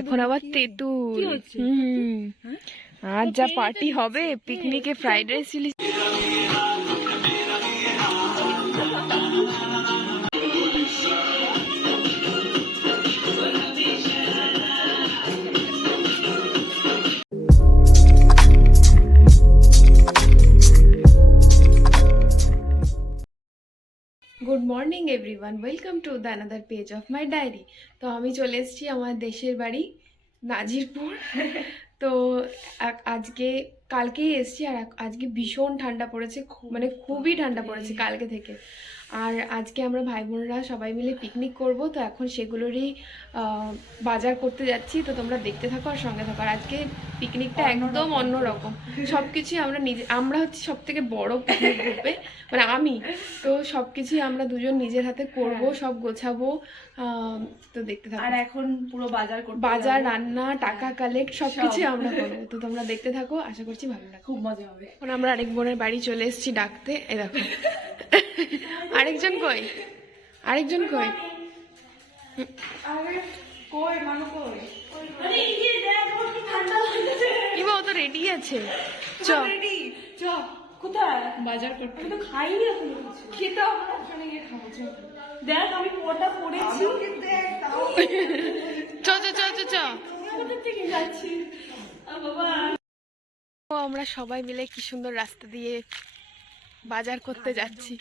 এখন আবার তেঁতুল। আজ যা পার্টি হবে, পিকনিকে fried rice chilli. Good morning everyone, welcome to the another page of my diary. তো আমি চলে এসেছি আমার দেশের বাড়ি নাজিরপুর। তো আজকে কালকেই এসেছি, আর আজকে ভীষণ ঠান্ডা পড়েছে, মানে খুবই ঠান্ডা পড়েছে কালকে থেকে। আর আজকে আমরা ভাই বোনরা সবাই মিলে পিকনিক করব, তো এখন সেগুলোরই বাজার করতে যাচ্ছি। তো তোমরা দেখতে থাকো আর সঙ্গে থাকো। আর আজকে পিকনিকটা একদম অন্যরকম, সব কিছুই আমরা হচ্ছে সব থেকে বড় পিকনিক গ্রুপে, মানে আমি তো সব কিছুই আমরা দুজন নিজের হাতে করব, সব গোছাবো। তো দেখতে থাকো। আর এখন পুরো বাজার রান্না, টাকা কালেক্ট সবকিছু আমরা করবো। তো তোমরা দেখতে থাকো, আশা করছি ভালো লাগবে, খুব মজা হবে। এখন আমরা আরেক বোনের বাড়ি চলে এসেছি ডাকতে। এই দেখো আরেকজন কই, আরেকজন কই? ইমা ও তো রেডি আছে। চ কোথায় বাজার করতে? আমি তো খাইনি এখন কিছু। খেতে হবে না, ওখানে গিয়ে খাবো। দেখ আমি পড়া পড়েছি। চ চ চ চ চ কোথা থেকে যাচ্ছি বাবা। আমরা সবাই মিলে কি সুন্দর রাস্তা দিয়ে বাজার করতে যাচ্ছি।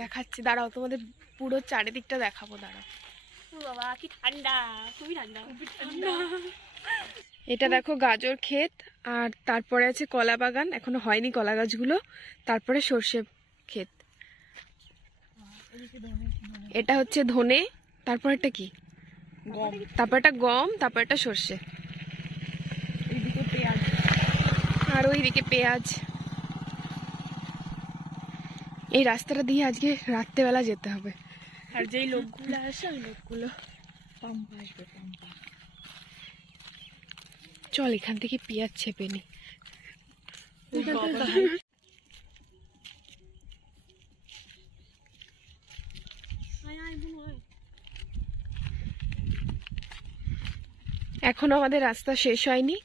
দেখাচ্ছি, দাঁড়াও তোমাদের পুরো চারিদিকটা দেখাবো, দাঁড়াও। বাবা কি ঠান্ডা, খুবই ঠান্ডা। এটা দেখো গাজর ক্ষেত, আর তারপরে আছে কলা বাগান, এখনো হয়নি কলা গাছগুলো, তারপরে সর্ষে ক্ষেত। এটা হচ্ছে ধনে, তারপর একটা কি গম, তারপর একটা গম, তারপর একটা সর্ষে, আর ওইদিকে পেঁয়াজ। এই রাস্তাটা দিয়ে আজকে রাত্রেবেলা যেতে হবে। আর যেই লোকগুলো আসে ওই লোকগুলো পাম্পা আসবে, পাম্পা। চল এখান থেকে পেঁয়াজ ছেপে নি। এখনো আমাদের রাস্তা শেষ হয়নি,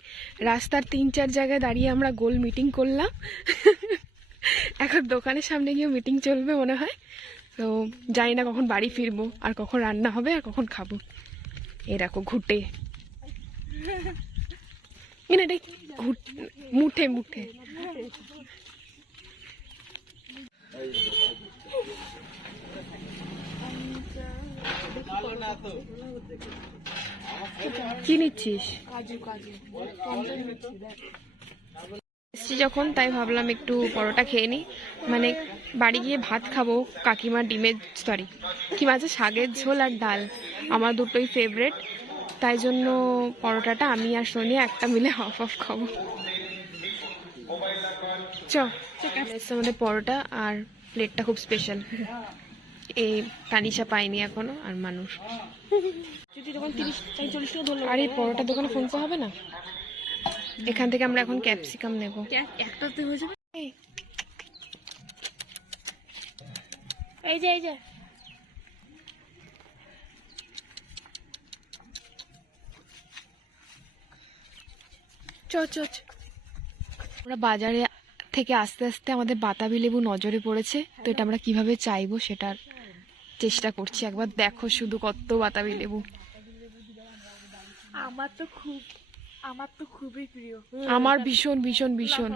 রাস্তার 3-4 জায়গায় দাঁড়িয়ে আমরা গোল মিটিং করলাম। এখন দোকানের সামনে গিয়ে মিটিং চলবে মনে হয়। তো জানি না কখন বাড়ি ফিরবো, আর কখন রান্না হবে, আর কখন খাবো। এ দেখো ঘুটে, মুঠে মুঠে। কি নিচ্ছিস? এসছি যখন, তাই ভাবলাম একটু পরোটা খেয়ে নিই, মানে বাড়ি গিয়ে ভাত খাবো। কাকিমার ডিমের কি মাঝে শাকের ঝোল আর ডাল আমার দুটোই ফেভারেট, তাই জন্য পরোটাটা আমি আর সোনিয়া একটা মিলে হাফ হাফ খাবো। আমাদের পরোটা, আর প্লেটটা খুব স্পেশাল, এই তানিশা পাইনি এখনো, আর মানুষ। আর এই পরোটার দোকানে ফোন পে হবে না? এখান থেকে আমরা এখন ক্যাপসিকাম নেব, একটাতে হয়ে যাবে। এই যে আমরা বাজারে থেকে আস্তে আস্তে আমাদের বাতাবি লেবু নজরে পড়েছে। তো এটা আমরা কিভাবে চাইবো সেটার চেষ্টা করছি। একবার দেখো শুধু কত বাতাবি লেবু। আমার তো খুবই প্রিয়, আমার ভীষণ ভীষণ ভীষণ।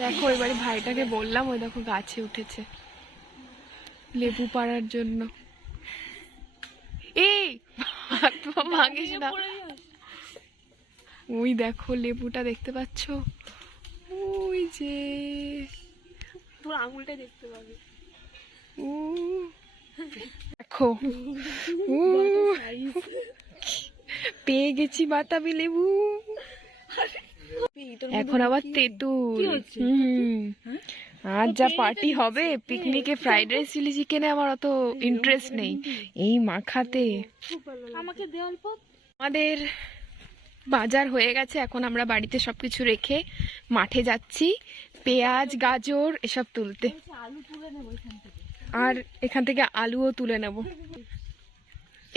দেখো এবারে ভাইটাকে বললাম, ওই দেখো গাছে উঠেছে লেবু পাড়ার জন্য। এই ভাঙিস না, ওই দেখো লেবুটা দেখতে পাচ্ছ, ওই যে তোর আঙুলটা দেখতে পাবি। দেখো পেয়ে গেছি বাতাবি লেবু। এখন আবার তেঁতুল। আজ যা পার্টি হবে, পিকনিকে ফ্রাইড রাইস চিলি চিকেনে আমার অত ইন্টারেস্ট নেই, এই মাখাতে। আমাকে দে অল্প। আমাদের বাজার হয়ে গেছে, এখন আমরা বাড়িতে সবকিছু রেখে মাঠে যাচ্ছি পেঁয়াজ গাজর এসব তুলতে। আলু তুলে নেবো এখান থেকে। আর এখান থেকে আলুও তুলে নেব।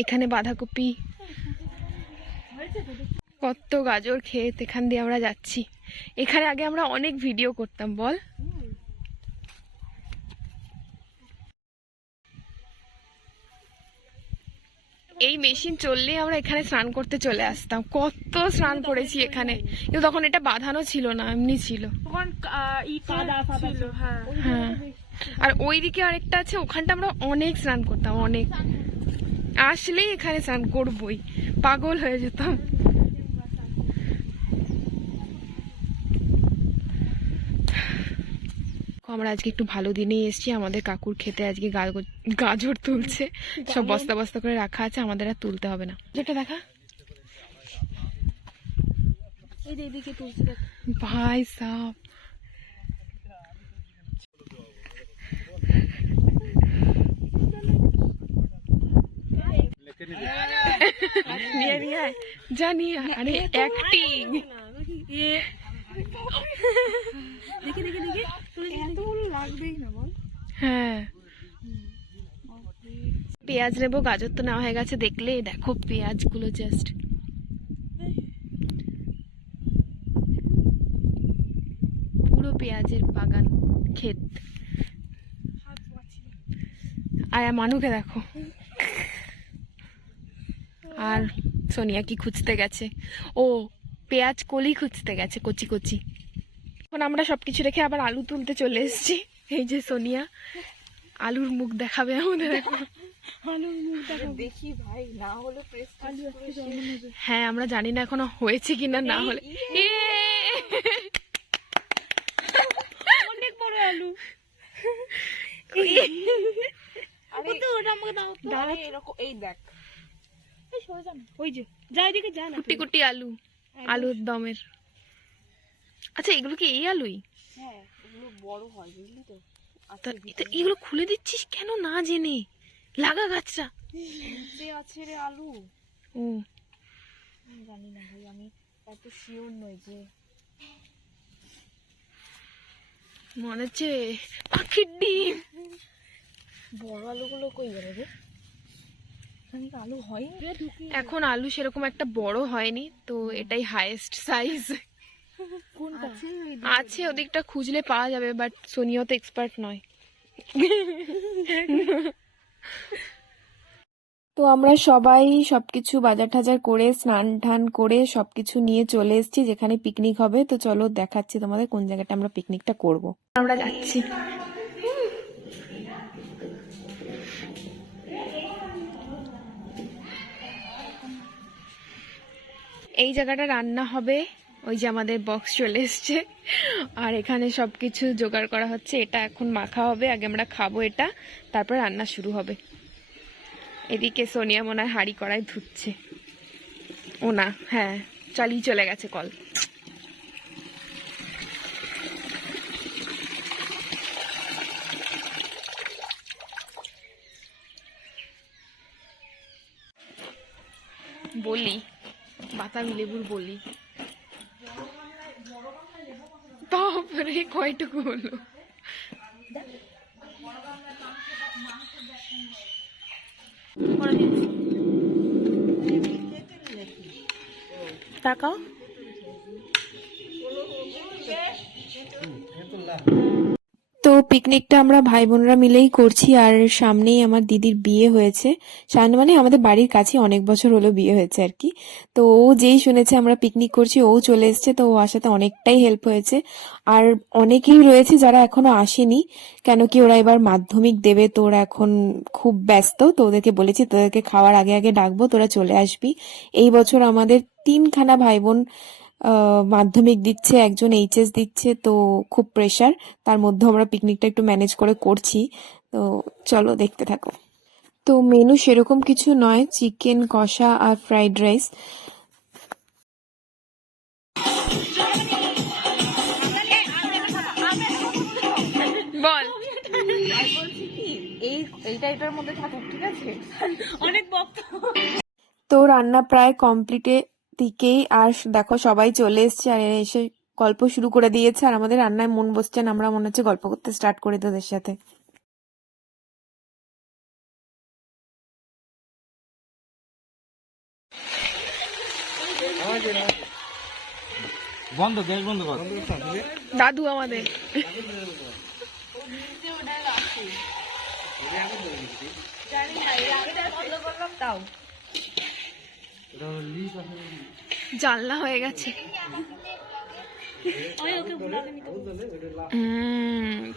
এখানে বাঁধাকপি, কত গাজর ক্ষেত, এখান দিয়ে আমরা যাচ্ছি। এখানে আগে আমরা অনেক ভিডিও করতাম, বল। এই মেশিন চললেই আমরা এখানে স্নান করতে চলে আসতাম। কত স্নান করেছি এখানে, কিন্তু তখন এটা বাঁধানো ছিল না, এমনি ছিল। তখন কাদা ফাদা ছিল। হ্যাঁ হ্যাঁ, আর ওইদিকে আরেকটা আছে, ওখানটা আমরা অনেক স্নান করতাম, অনেক। আসলেই এখানে স্নান করবই, পাগল হয়ে যেতাম। আমরা আজকে একটু ভালো দিনেই এসেছি। আমাদের কাকুর খেতে আজকে গাজর তুলছে, সব বস্তা বস্তা করে রাখা আছে, আমাদের আর তুলতে হবে না। যেটা দেখা, এইদিকে তুলছি দেখ। ভাই সাব, জানি আরে অ্যাক্টিং। দেখি দেখি দেখি এতগুলো লাগবেই না বল। হ্যাঁ, পেঁয়াজ নেবো, গাজর তো নেওয়া হয়ে গেছে। দেখলে দেখো পেঁয়াজগুলো, জাস্ট পুরো পেঁয়াজের বাগান, ক্ষেত। আর মানুকে দেখো। আর সোনিয়া কি খুঁজতে গেছে? ও পেঁয়াজ কলি খুঁজতে গেছে, কচি কচি। এখন আমরা সবকিছু রেখে আবার আলু তুলতে চলে এসেছি। এই যে সোনিয়া আলুর মুখ দেখাবে আমাদের এখন। আলুর মুখ দেখি ভাই, না হলে প্রেস আলু একটা জমন হবে। হ্যাঁ, আমরা জানি না এখনো হয়েছে কিনা, না হলে অনেক বড় আলু। আরে তো ওটা আমাকে দাও তো। আরে এরকম এই দেখ, এই সরে যা, ওই যে যা এদিকে যা না। কুটি কুটি আলু, আলুর দমের। আচ্ছা, এগুলো কি এই আলুই? হ্যাঁ, এগুলো বড় হয় বুঝলি তো। এগুলো খুলে দিচ্ছিস কেন না জেনে? লাগা গাছটা নিচে আছে রে আলু। ও জানি না ভাই, আমি এত শিওর নই যে। মনে হচ্ছে পাখির ডিম। বড় আলুগুলো কই গেল রে? এখানে কি আলু হয়নি? এখন আলু সেরকম একটা বড় হয়নি, তো এটাই হাইয়েস্ট সাইজ। কোনটা আছে ওদিকটা খুঁজলে পাওয়া যাবে, বাট সোনিয়া তো এক্সপার্ট নয়। তো আমরা সবাই সবকিছু বাজার টাজার করে স্নান টান করে সবকিছু নিয়ে চলে এসেছি যেখানে পিকনিক হবে। তো চলো দেখাচ্ছি তোমাদের কোন জায়গাটা আমরা পিকনিকটা করব। আমরা যাচ্ছি। এই জায়গাটা রান্না হবে, ওই যে আমাদের বক্স চলে এসছে, আর এখানে সবকিছু জোগাড় করা হচ্ছে। এটা এখন মাখা হবে, আগে আমরা খাবো এটা, তারপর রান্না শুরু হবে। এদিকে সোনিয়া মনে হয় হাঁড়ি কড়াই ধুচ্ছে। ও না, হ্যাঁ চালিয়ে চলে গেছে কল। বলি বাতাবি লেবুর বলি, তারপরে কয়টুকু হলো। তাকাও। তো পিকনিকটা আমরা ভাই বোনরা মিলেই করছি, আর সামনেই আমার দিদির বিয়ে হয়েছে। সামনে মানে আমাদের বাড়ির কাছে, অনেক বছর হলো বিয়ে হয়েছে আর কি। তো ও যেই শুনেছে আমরা পিকনিক করছি, ও চলে এসছে। তো ও আসাতে অনেকটাই হেল্প হয়েছে। আর অনেকেই রয়েছে যারা এখনো আসেনি, কেন কি ওরা এবার মাধ্যমিক দেবে, তো ওরা এখন খুব ব্যস্ত। তো ওদেরকে বলেছি তোদেরকে খাওয়ার আগে আগে ডাকবো, তোরা চলে আসবি। এই বছর আমাদের 3খানা ভাই বোন মাধ্যমিক দিচ্ছে, একজন এইচএস দিচ্ছে, তো খুব প্রেশার। তার মধ্যে আমরা পিকনিকটা একটু ম্যানেজ করে করছি। তো চলো দেখতে থাকো। তো মেনু সেরকম কিছু নয়, চিকেন কষা আর ফ্রাইড রাইস। বল। এইটা এটার মধ্যে থাকুক, ঠিক আছে? অনেক বক্ত। তো রান্না প্রায় কমপ্লিটে দিকেই, আর দেখো সবাই চলে এসছে, আর এসে গল্প শুরু করে দিয়েছে। আর আমাদের রান্নায় মন বসছে না, আমরা মনে হচ্ছে গল্প করতে স্টার্ট করে ওদের সাথে। বন্ধ, গ্যাস বন্ধ কর। দাদু আমাদের জানলা হয়ে গেছে।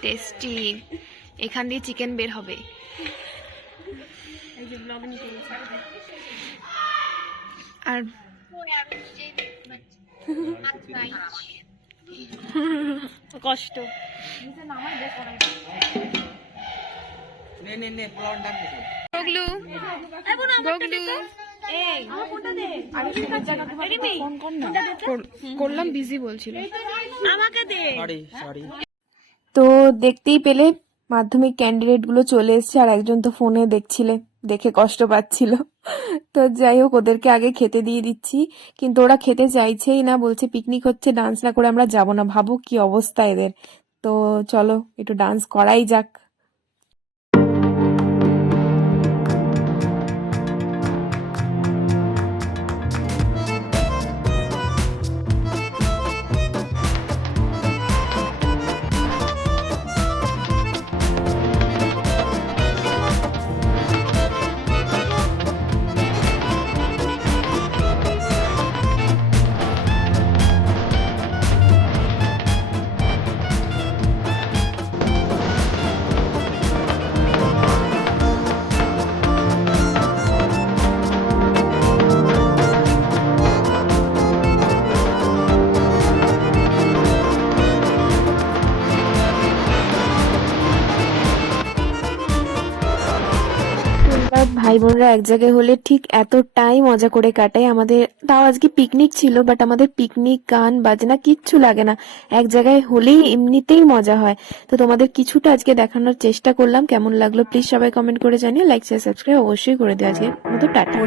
টেস্টি। এখান দিয়ে চিকেন বের হবে। আর কষ্ট গগলু গগলু করলাম, বিজি বলছিল। আমাকে দে। তো দেখতেই পেলে মাধ্যমিক ক্যান্ডিডেট গুলো চলে এসেছে, আর একজন তো ফোনে দেখছিলে, দেখে কষ্ট পাচ্ছিল। তো যাই হোক, ওদেরকে আগে খেতে দিয়ে দিচ্ছি, কিন্তু ওরা খেতে চাইছেই না, বলছে পিকনিক হচ্ছে, ডান্স না করে আমরা যাব না। ভাবো কি অবস্থা এদের। তো চলো একটু ডান্স করাই যাক। পরিবার ভাই বোনরা এক জায়গায় হলে ঠিক এতটাই মজা করে কাটাই আমাদের। তাও আজকে পিকনিক ছিল, বাট আমাদের পিকনিক গান বাজনা কিচ্ছু লাগে না, এক জায়গায় হলেই এমনিতেই মজা হয়। তো তোমাদের কিছুটা আজকে দেখানোর চেষ্টা করলাম। কেমন লাগলো প্লিজ সবাই কমেন্ট করে জানিয়ে, লাইক শেয়ার সাবস্ক্রাইব অবশ্যই করে দিও। আজকে মতো টাটা।